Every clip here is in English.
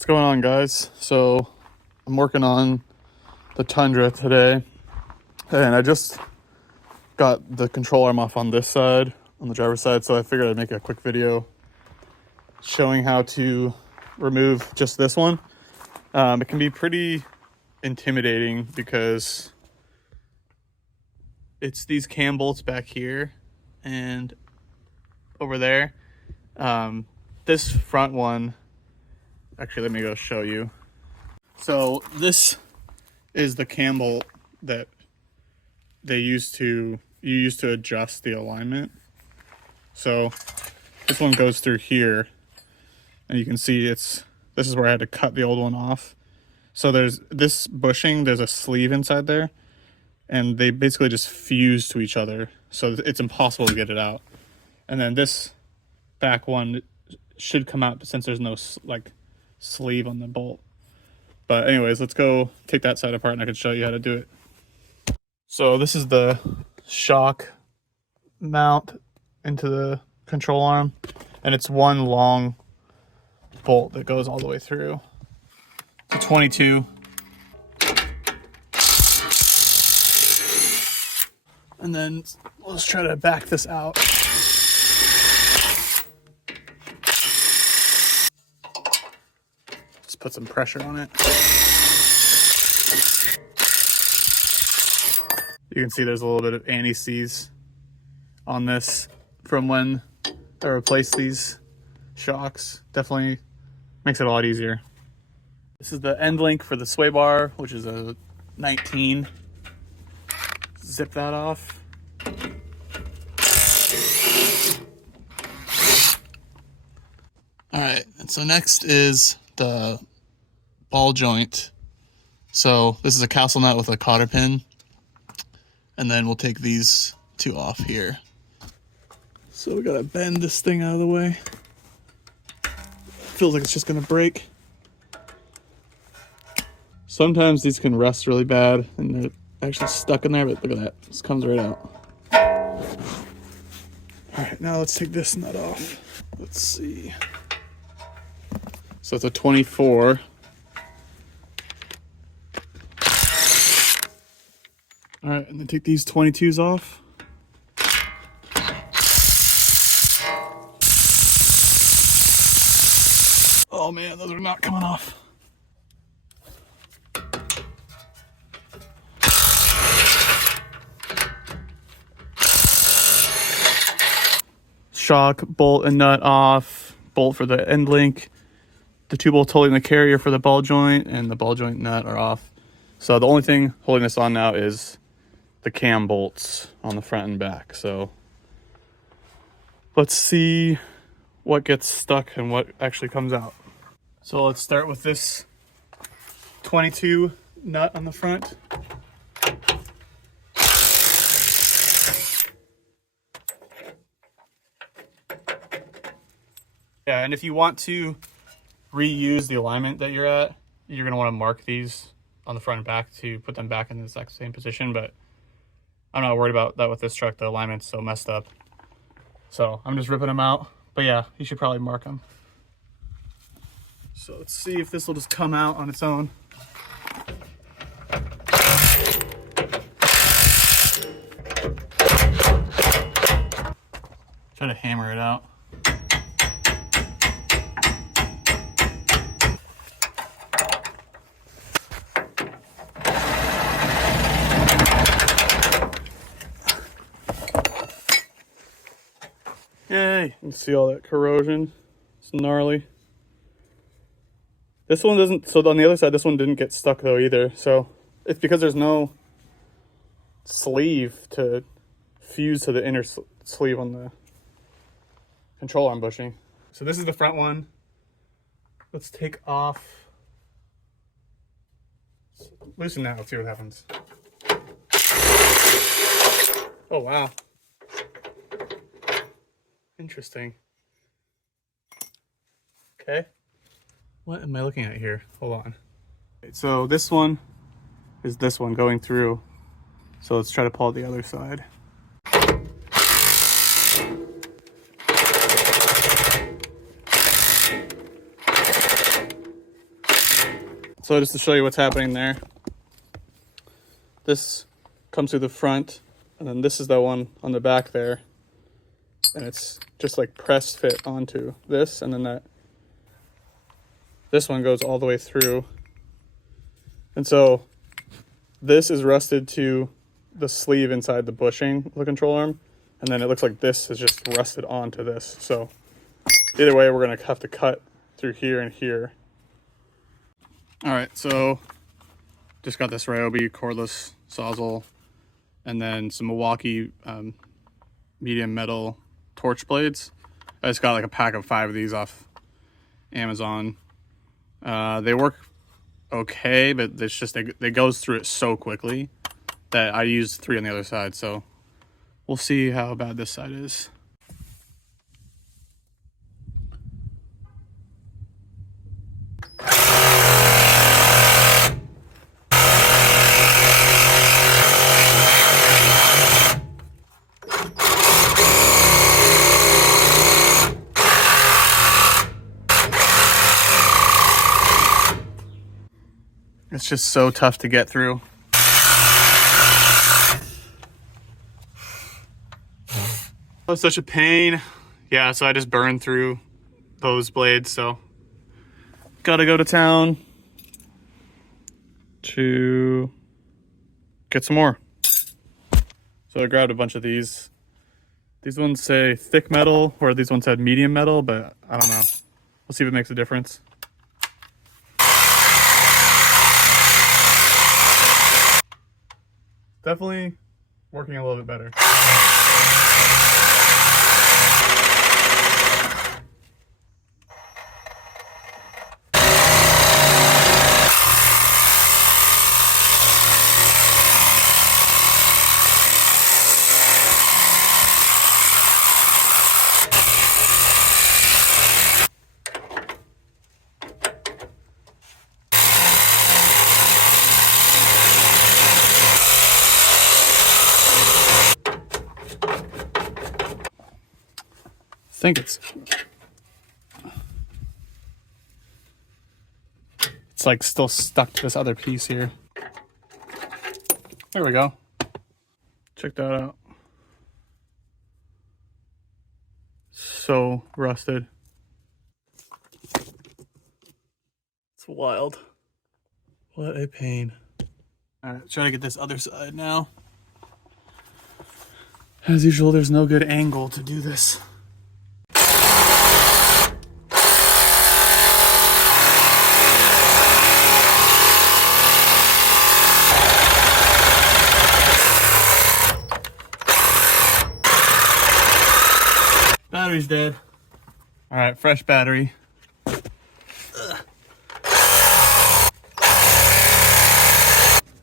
What's going on, guys? So I'm working on the Tundra today, and I just got the control arm off on this side, on the driver's side, so I figured I'd make a quick video showing how to remove just this one. It can be pretty intimidating because it's these cam bolts back here and over there. This front one, actually, let me go show you. So this is the cam bolt that you use to adjust the alignment. So this one goes through here, and you can see this is where I had to cut the old one off. So there's this bushing, there's a sleeve inside there, and they basically just fuse to each other, so it's impossible to get it out. And then this back one should come out since there's no sleeve on the bolt. But anyways, let's go take that side apart and I can show you how to do it. So this is the shock mount into the control arm, and it's one long bolt that goes all the way through. It's a 22. And then let's try to back this out. Just put some pressure on it. You can see there's a little bit of anti-seize on this from when I replaced these shocks. Definitely makes it a lot easier. This is the end link for the sway bar, which is a 19. Zip that off. All right, and so next is the ball joint. So this is a castle nut with a cotter pin, and then we'll take these two off here. So we gotta bend this thing out of the way. Feels like it's just gonna break. Sometimes these can rust really bad and they're actually stuck in there, but look at that, this comes right out. All right, now let's take this nut off. Let's see. So it's a 24. All right, and then take these 22s off. Oh man, those are not coming off. Shock, bolt and nut off, bolt for the end link. The two bolts holding the carrier for the ball joint and the ball joint nut are off. So the only thing holding this on now is the cam bolts on the front and back. So let's see what gets stuck and what actually comes out. So let's start with this 22 nut on the front. Yeah, and if you want to reuse the alignment that you're at, you're going to want to mark these on the front and back to put them back in the exact same position, but I'm not worried about that with this truck. The alignment's so messed up. So I'm just ripping them out, but yeah, you should probably mark them. So let's see if this will just come out on its own. Try to hammer it out. Yay, you can see all that corrosion. It's gnarly. This one doesn't, so on the other side, this one didn't get stuck though either. So it's because there's no sleeve to fuse to the inner sleeve on the control arm bushing. So this is the front one. Let's take off. Loosen that, let's see what happens. Oh, wow. Interesting. Okay. What am I looking at here? Hold on. So this one is this one going through. So let's try to pull out the other side. So just to show you what's happening there, this comes through the front, and then this is the one on the back there, and it's just like press fit onto this, and then this one goes all the way through. And so this is rusted to the sleeve inside the bushing of the control arm, and then it looks like this is just rusted onto this. So either way, we're gonna have to cut through here and here. All right, so just got this Ryobi cordless Sawzall, and then some Milwaukee medium metal torch blades. I just got like a pack of 5 of these off Amazon. They work okay, but it's just they goes through it so quickly that I used 3 on the other side. So we'll see how bad this side is. It's just so tough to get through. Oh, such a pain. Yeah, so I just burned through those blades, so gotta go to town to get some more. So I grabbed a bunch of these. These ones say thick metal, or these ones said medium metal, but I don't know. We'll see if it makes a difference. Definitely working a little bit better. I think it's like still stuck to this other piece here. There we go. Check that out. So rusted. It's wild. What a pain. All right, try to get this other side now. As usual, there's no good angle to do this. Battery's dead. All right, fresh battery.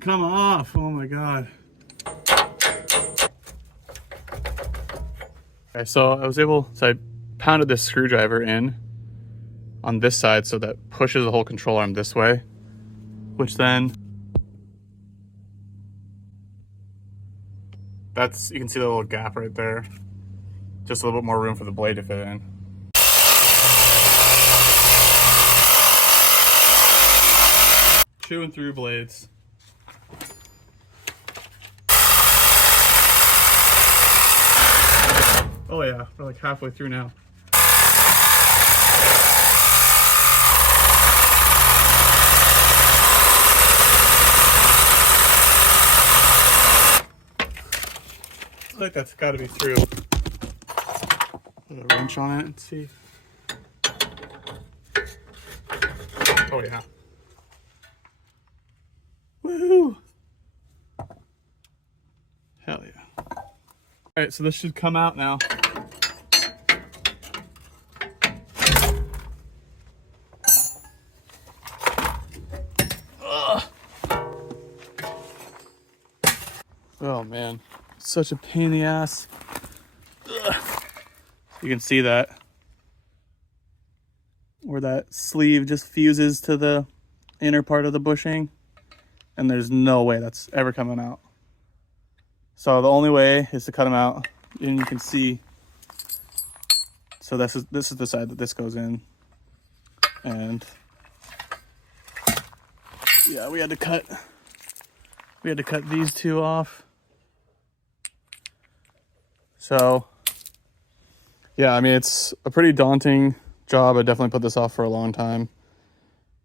Come off, oh my God. Okay, so I pounded this screwdriver in on this side so that pushes the whole control arm this way, which then, you can see the little gap right there. Just a little bit more room for the blade to fit in. Chewing through blades. Oh yeah, we're like halfway through now. I think that's got to be through. Put a wrench on it and see. Oh yeah. Woohoo! Hell yeah. Alright, so this should come out now. Ugh. Oh man, such a pain in the ass. Ugh. You can see that where that sleeve just fuses to the inner part of the bushing, and there's no way that's ever coming out. So the only way is to cut them out, and you can see. So this is the side that this goes in, and yeah, we had to cut these two off. So yeah, I mean, it's a pretty daunting job. I definitely put this off for a long time,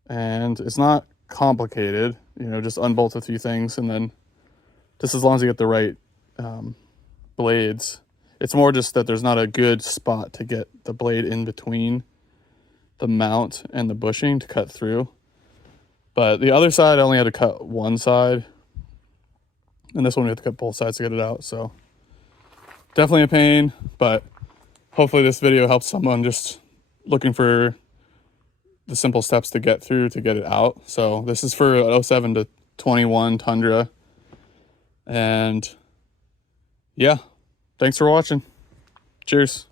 and it's not complicated, you know, just unbolt a few things, and then just as long as you get the right blades. It's more just that there's not a good spot to get the blade in between the mount and the bushing to cut through. But the other side, I only had to cut one side, and this one we have to cut both sides to get it out. So definitely a pain, but hopefully this video helps someone just looking for the simple steps to get through to get it out. So this is for an 07 to 21 Tundra. And yeah, thanks for watching. Cheers.